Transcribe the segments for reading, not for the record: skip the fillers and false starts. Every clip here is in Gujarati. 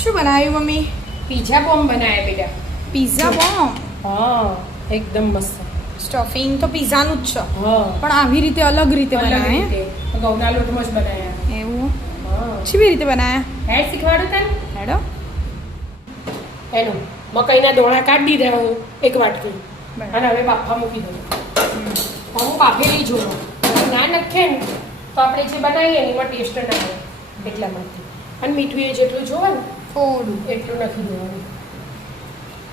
શું બનાવ્યું મમ્મી? पिज्जा बॉम्ब बनाया बेटा। Pizza bomb. हाँ एकदम मस्त। સ્ટફિંગ તો પિઝાનું જ છે, हाँ પણ આવી રીતે અલગ રીતે अलग બનાવે. रीते घઉંના લોટમાં જ બનાયા। એવું હા કેવી રીતે બનાયા? હેડ શીખવાડું તને। હેડો. એનું મકાઈના દોણા કાઢી દીધા હું એક વાટકી બરાબર. અને હવે બાફા મૂકી દઉં। હું બાફેલી જોઉં ના નાખે ને તો આપણે જે બનાવીએ ને એમાં ટેસ્ટ ના આવે એટલા માટે। અને મીઠું એ જેટલું જોવે ને થોડું એટલું નાખી દેવાનું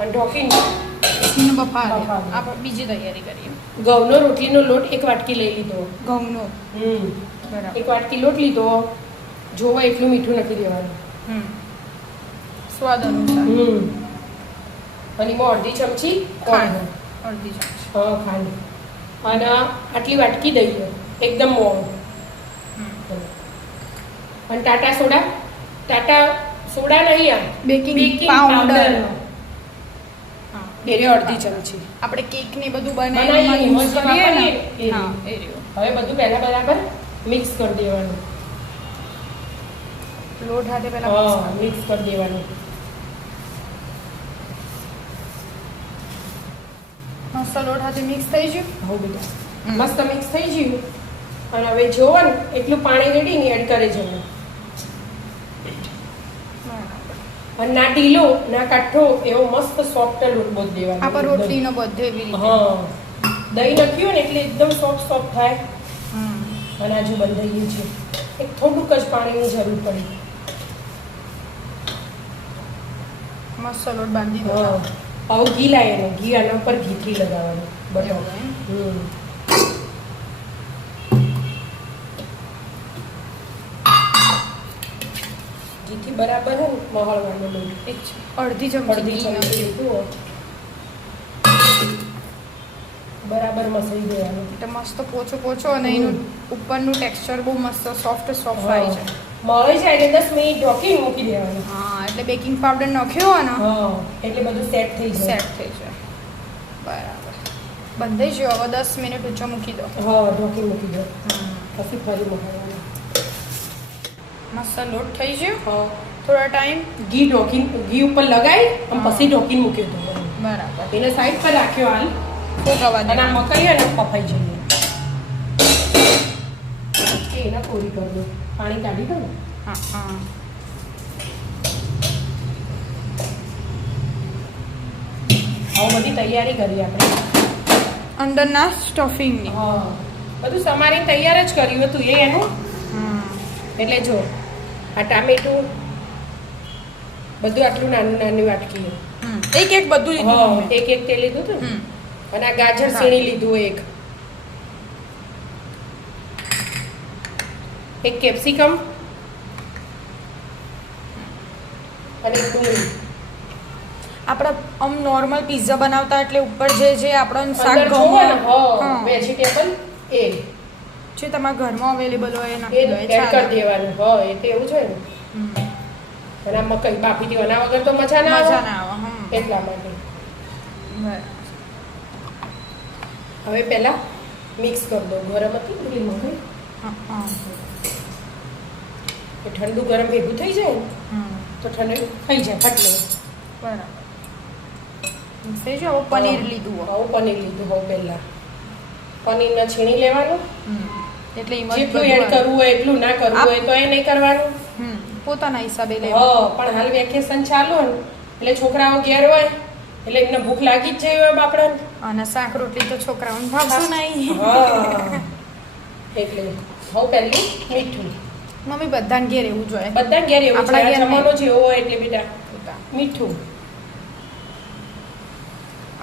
અને ઢોકીને એને બફાવા દે. બફાવા દે. આપણે બીજી તૈયારી કરીએ. ઘઉંનો રોટલીનો લોટ એક વાટકી લઈ લીધો। ઘઉંનો. બરાબર. એક વાટકી લોટ લીધો, જોવો એટલું મીઠું નાખી દેવાનું। સ્વાદ અનુસાર. અને એમાં અડધી ચમચી ખાંડ. ખાંડ, અડધી ચમચી. ખાંડ અને આટલી વાટકી દહીં એકદમ મોડું અને ટાટા સોડા નહીં, આ બેકિંગ બેકિંગ પાવડર. હા. એ અડધી ચમચી આપણે કેક ને બધું બનાવીએ બનાવીને એમાં યુઝ જે કરીએ ને. વાપરીએ એ હા એ રહ્યું. હવે બધું પહેલા બરાબર મિક્સ કરી દેવાનું। લોટ હાથે પહેલા હા મિક્સ કરી દેવાનું। મસ્ત લોટ હાથે મિક્સ થઈ ગયું. હવે બેટા મસ્ત મિક્સ થઈ ગયું અને હવે જોવો ને એટલું પાણી રેડીને એડ કરી જવાનું। અને ના ઢીલો ના કાઠો એવો મસ્ત સોફ્ટ લોટ બોધ દેવાનો। આપણે રોટલીનો બધો એવી રીતે. હા દહીં નાખ્યું ને એટલે એકદમ સોફ્ટ થાય હમ. અને આજુ બંધાઈ ગયું છે। એક થોડુંક જ પાણીની જરૂર પડી। મસ્ત લોટ બાંધી દો. હા હવે ઘી લાવીએ ને ઘી આના ઉપર ઘીથી લગાવવાનું બટર। ઘીથી બરાબર હે ને મહળવાનો લોટ। એક અડધી ચમચી અડધી ઘી ચમચી નાખી. લીધું બરાબર મસળી દેવાનું। એટલે મસ્ત પોચો પોચો અને એનું ઉપરનું ટેક્સચર બહુ મસ્ત સોફ્ટ આવી છે. મળી જાય એટલે 10 મિનિટ ઢોકીને મૂકી દેવાનું। હા એટલે બેકિંગ પાવડર નાખ્યો હોય ને હા એટલે બધું સેટ થઈ જાય। સેટ થઈ જાય. બરાબર. બંધાઈ ગયો. હવે 10 મિનિટ ઊંચો મૂકી દો. હા ઢોકી મૂકી દો પછી ફરી મૂકવાનું। મસ્ત લોટ થઈ ગયો. હા થોડા ટાઈમ. ઘી ઉપર લગાવી અને પછી ઢોકીને મૂકી દો। બરાબર. એને સાઈડ પર રાખ્યો હાલ ફોગવા અને આ દે. મકાઈ અને પફાઈ જઈએ। એના પૂરી કરી દો, પાણી કાઢી દો ને। હા હા. હવે બધી તૈયારી કરી આપણે। અંદરના સ્ટફિંગની. હા બધું સમારી તૈયાર જ કર્યું હતું એનું। એટલે જો આ ટામેટું બધું આટલું નાનું નાનું વાટકી। એક એક બધું લીધું હા મમ્મી. એક તે લીધું હતું ને। હમ. અને આ ગાજર સીણી લીધું એક કેપ્સિકમ અને એક ડુંગળી। આપણે આમ નોર્મલ પિઝા બનાવતા એટલે ઉપર જે આપણને શાક અંદર જોવો ને ગમે વેજીટેબલ એ જે તમારા ઘરમાં અવેલેબલ હોય એ નાખી દો. એ એડ કરી ચાલે. દેવાનું। હા એ તો એવું છે ને। હમ. અને આ મકાઈ બાફી દેવાના વગર તો મજા ના મજા આવે ના આવે. હમ. એટલા માટે બરાબર. હવે પહેલા મિક્સ કરી દો। ગરમ હતી એટલે મકાઈ હા હા. એ ઠંડુ ગરમ ભેગું થઈ જાય ને હમ. તો ઠંડુ થઈ જાય ફાટલે। બરાબર. થઈ ગયો. હવે પનીર લીધું હોય. હવે પનીર લીધું હવે પહેલા પનીરને છીણી લેવાનું। એટલે એમાં જેટલું એડ કરવું હોય એટલું, ના કરવું હોય તો એ નહીં કરવાનું। પોતાના હિસાબે હા લેવાનું. પણ હાલ વેકેશન ચાલુ હોય ને એટલે છોકરાઓ ઘેર હોય એટલે એમને ભૂખ લાગી જ જાય હોય બાપડાને। અને શાક રોટલી તો છોકરાઓને ભાવતું નહીં. હા એટલે હવે પહેલું મીઠું। મમ્મી બધાને ઘેર એવું જોઈએ. બધા ઘેર એવું છે, આપણા આ ઘેર નહીં. જમાનો જેવો હોય એટલે બેટા મીઠું।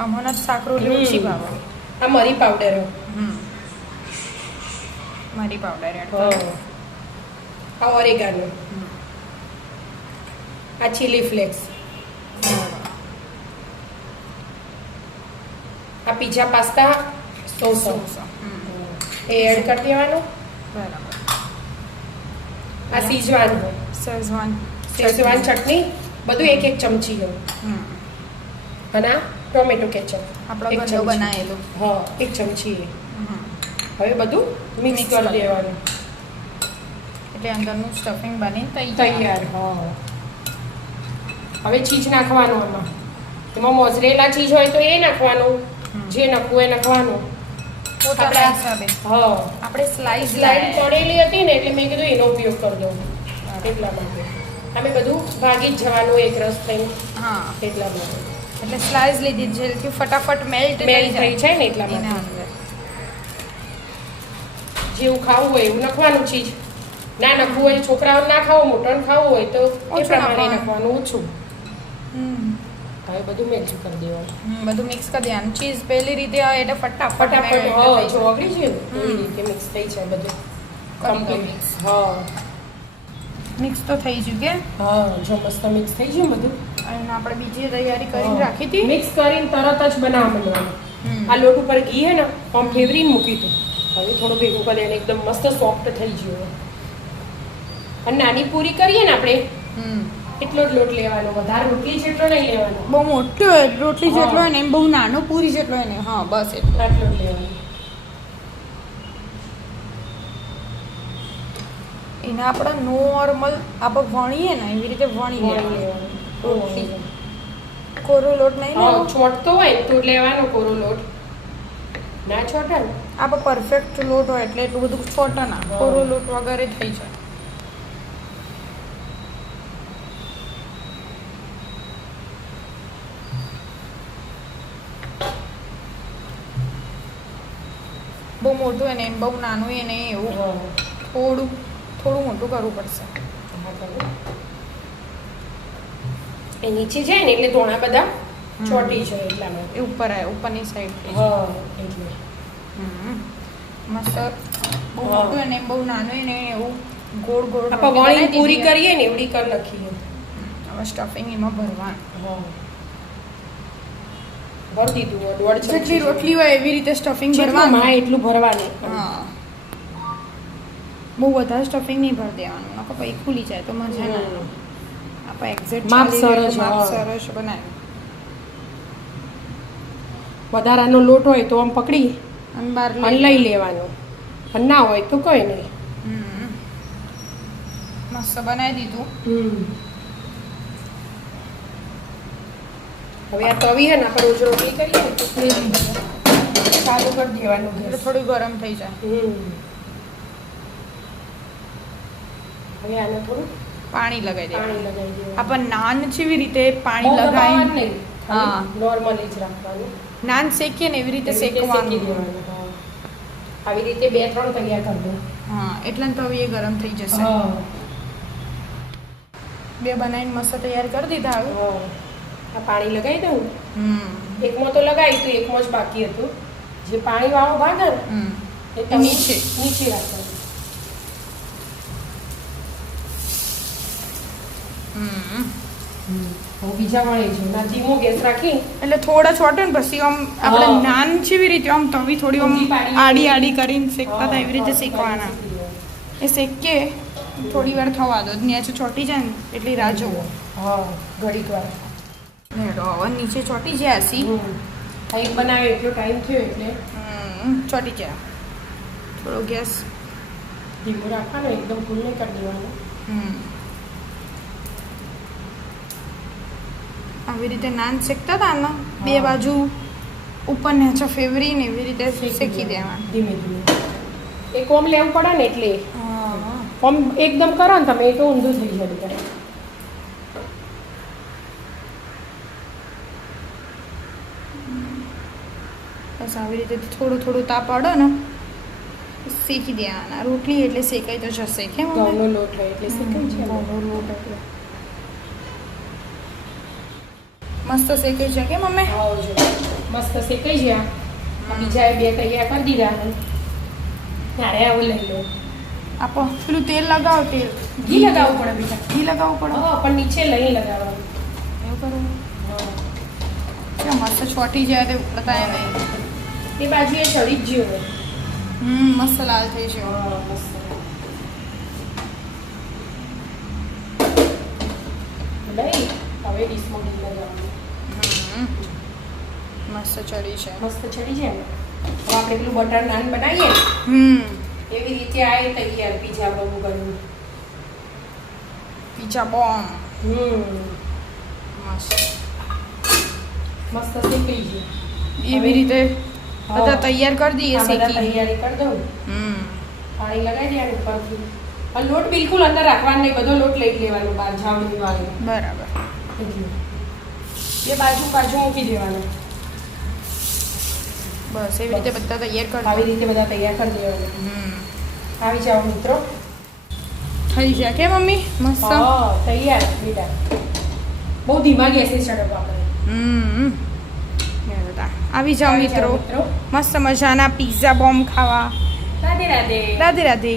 અમને જ શાક રોટલી ઓછી ભાવે. આ મરી પાવડર મરી પાવડર એડ હા કરો. આ ઓરેગાનો, આ ચીલી ફ્લેક્સ, આ પિઝા પાસ્તા સોસ એ એડ કરી દેવાનું। બરાબર. આ સીજવાન શેઝવાન ચટણી બધું એક એક ચમચી લો। અને આ ટોમેટો કેચઅપ આપણો એક ઘરનો ચમચી। બનાવેલું. હા એક ચમચી। હવે બધું મિક્સ કરી દેવાનું। એટલે અંદરનું સ્ટફિંગ બની તૈયાર। હા હવે ચીઝ નાખવાનું આમાં. એમાં મોઝરેલા ચીઝ હોય તો એ નાખવાનું, જે નાખવું એ નાખવાનું. પોતાના હિસાબે. હા, આપણે સ્લાઈસ સ્લાઈડ તળેલી હતી ને એટલે મેં કીધું એનો ઉપયોગ કરી દઉં એટલા માટે. અમે બધું ભાગી જ જવાનું એક રસ થઈને હા, એટલા માટે. એટલે સ્લાઈસ લીધી જેથી ફટાફટ મેલ્ટ મેલ્ટ થઈ જાય ને એટલા એના માટે. અંદર. જેવું ખાવું હોય એવું નાખવાનું ચીજ. ના નાખવું હોય છોકરાઓ ના ખાવું, મોટાને ખાવું હોય તો એ ઓછું પ્રમાણે નાખવાનું. નાખવાનું ઓછું. હવે બધું મિક્સ કરી દેવાનું બધું મિક્સ કરી દેવાનું. ચીઝ પહેલી રીતે આવે એટલે ફટાફટ ફટાફટ. melt હા, થઈ જો જાય. ઓગળી છે ને એવી રીતે મિક્સ થઈ જાય બધું કરી દો complete. mix. હા મિક્સ તો થઈ ગયું કે હા, જો મસ્ત મિક્સ થઈ ગયું બધું. અને આપણે બીજી તૈયારી કરીને રાખી હતી. મિક્સ કરીને તરત જ બનાવવા માંડવાનું. હમ. આ લોટ ઉપર ઘી હે ને આમ ફેવરીને મૂકી હતું. હવે થોડું ભેગું કરી અને એકદમ મસ્ત સોફ્ટ થઈ ગયું. અને નાની પૂરી કરીએ ને આપણે એટલો જ લોટ લેવાનો, વધારે રોટલી જેટલો નહીં લેવાનો. બહુ મોટો હોય રોટલી જેટલો હા. હોય ને એમ બહુ નાનો પૂરી જેટલો હોય ને હા બસ એટલો. આટલો જ લેવાનો. એને આપણે નોર્મલ આપણે વણીએ ને એવી રીતે વણી વણી લેવાનું. લેવાનો. રોટલી કોરો લોટ નહીં હા, લેવો. ચોટતો હોય તો લેવાનો કોરો લોટ. ના ચોટે ને આપણે પરફેક્ટ લોટ હોય એટલે એટલું બધું છોટે ના. હા. કોરો લોટ વગેરે થઈ જાય. બહુ મોટું હોય ને એમ બહુ નાનું હોય ને એવું હા. થોડું થોડું મોટું કરવું પડશે. હા, કરો. એ નીચે જાય ને એટલે ધોણા બધા ચોટી જાય એટલા માટે. એ ઉપર આવે ઉપરની સાઈડ. હા, એટલે મસ્ત બહુ હા. મોટું હોય ને એમ બહુ નાનું હોય ને એવું ગોળ ગોળ આપણે રોટી વણી બનાવી પૂરી દીધી. કરીએ ને એવડી કરી નાખીએ. હવે સ્ટફિંગ એમાં ભરવાનું. હા, ભરી દીધું હોય, દોઢ ચમચી જેટલી રોટલી હોય એવી રીતે સ્ટફિંગ જેટલું ભરવાનું. માં એટલું ભરવાનું. હા બહુ વધારે સ્ટફિંગ નહીં ભરી દેવાનું નકર પછી ખુલી જાય તો મજા ના આવે. આપણે એક્ઝેક્ટ માપ સરસ, માપ હા. સરસ બનાવ્યું. વધારાનો લોટ હોય તો આમ પકડી અને બહાર અને લઈ લેવાનો, અને ના હોય તો કઈ નહીં. મસ્ત બનાવી દીધું. હવે આ તવી હે ને આપણે રોજ રોટલી કરીએ ને તો ચાલુ કરી દેવાનું એટલે ગેસ. થોડું ગરમ થઈ જાય. હવે આને થોડું પાણી લગાવી પાણી દેવાનું. લગાવી દેવાનું. આપણે નાન જેવી રીતે પાણી બહુ દબાવવાનું લગાવી નહીં, હા. નોર્મલી જ રાખવાનું. નાન શેકીએ ને એવી રીતે એવી રીતે શેકી શેકવાનું. દેવાનું. હા. આવી રીતે 2-3 તૈયાર કરી દો. હા એટલે તો હવે એ ગરમ થઈ જશે. હા. બે બનાવીને મસ્ત તૈયાર કરી દીધા હવે. હા. આ પાણી લગાવી દઉં. હમ એકમાં તો લગાવી હતું, એકમાં જ બાકી હતું. જે પાણી વાળો ભાગ હે ને હમ એ એ તમે નીચે. નીચે રાખવાનું. હમ હવે બીજા વાળી છે ના ધીમો ગેસ રાખી એટલે થોડા છોટે ને પછી આમ આપણે હા. નાન જેવી રીતે આમ તવી થોડી આમ ઊંધી પાડીને. આડી આડી કરીને શેકતા હતા એવી રીતે હા, શેકવાના. શેકી દેવાનું. એ શેકીએ થોડી વાર થવા દો નીચે ચોટી જાય ને એટલી રાહ જોવો. હા, ઘડીક વાર. હેડો હવે નીચે ચોટી જાય હસી. આ એક બનાવે એટલો ટાઈમ થયો એટલે ચોટી જાય. થોડો ગેસ ધીમો રાખવાનો, એકદમ ફૂલ નહીં કરી દેવાનો. આવી રીતે નાન શેકતા હતા ને બે હા. બાજુ ઉપર નીચે ફેવરીને એવી રીતે શેકી દેવાનું. ધીમે ધીમે એક ઓમ લેવું પડે ને એટલે હા ઓમ એકદમ કરો ને તમે તો ઊંધું થઈ જાય બધા. બસ આવી રીતે થોડું થોડું તાપ પાડો ને શેકી દેવાના. રોટલી એટલે શેકાઈ તો જશે કેમ ઘઉંનો લોટ હોય એટલે શેકાય છે ને. ઘઉંનો લોટ એટલે મસ્ત શેકાઈ છે કે મમ્મી? આવો જો મસ્ત શેકાઈ ગયા. બીજા એ બે તૈયાર કરી દીધા ને ત્યારે આવું લઈ લો. આપો પેલું તેલ લગાવો. તેલ ઘી લગાવવું પડે બીજા. ઘી લગાવવું પડે. હા, પણ નીચે લઈ લગાવવાનું. એવું કરવું કે મસ્ત છોટી જાય તો બતાવે નહીં. એ બાજુ એ ચડી જ ગયો હોય. મસ્ત લાલ થઈ છે. હા, મસ્ત. લઈ હવે ડીશમાં ઘી લગાવવાનું. મસ્ત ચડી છે. મસ્ત ચડી જાય ને. હવે આપણે પેલું બટર નાન બનાવીએ ને એવી રીતે આ એ તૈયાર પીઝા બહુ ગરમ. Pizza bomb. મસ્ત મસ્ત શેકાઈ ગયું. એવી રીતે બધા તૈયાર કરી દઈએ આ બધા શેકી. તૈયારી કરી દઉં. હમ પાણી લગાવી દેવાનું ઉપરથી. અને લોટ બિલકુલ અંદર રાખવાનો નહીં, બધો લોટ લઈ લેવાનો બહાર જાવડી વાળો. બરાબર. એ બાજુ મૂકી દેવાનું. બસ એવી રીતે બધા તૈયાર કરી આવી દો. રીતે બધા તૈયાર કરી દેવાનું. હમ આવી જાઓ મિત્રો. થઈ જાય કે મમ્મી મસ્ત. હા તૈયાર બેટા. બહુ ધીમા ગેસે ચડવો આપણે. હમ આવી જાઓ આવી જાઓ મિત્રો મિત્રો. મસ્ત મજાના પિઝા બોમ્બ ખાવા. રાધે રાધે. રાધે રાધે.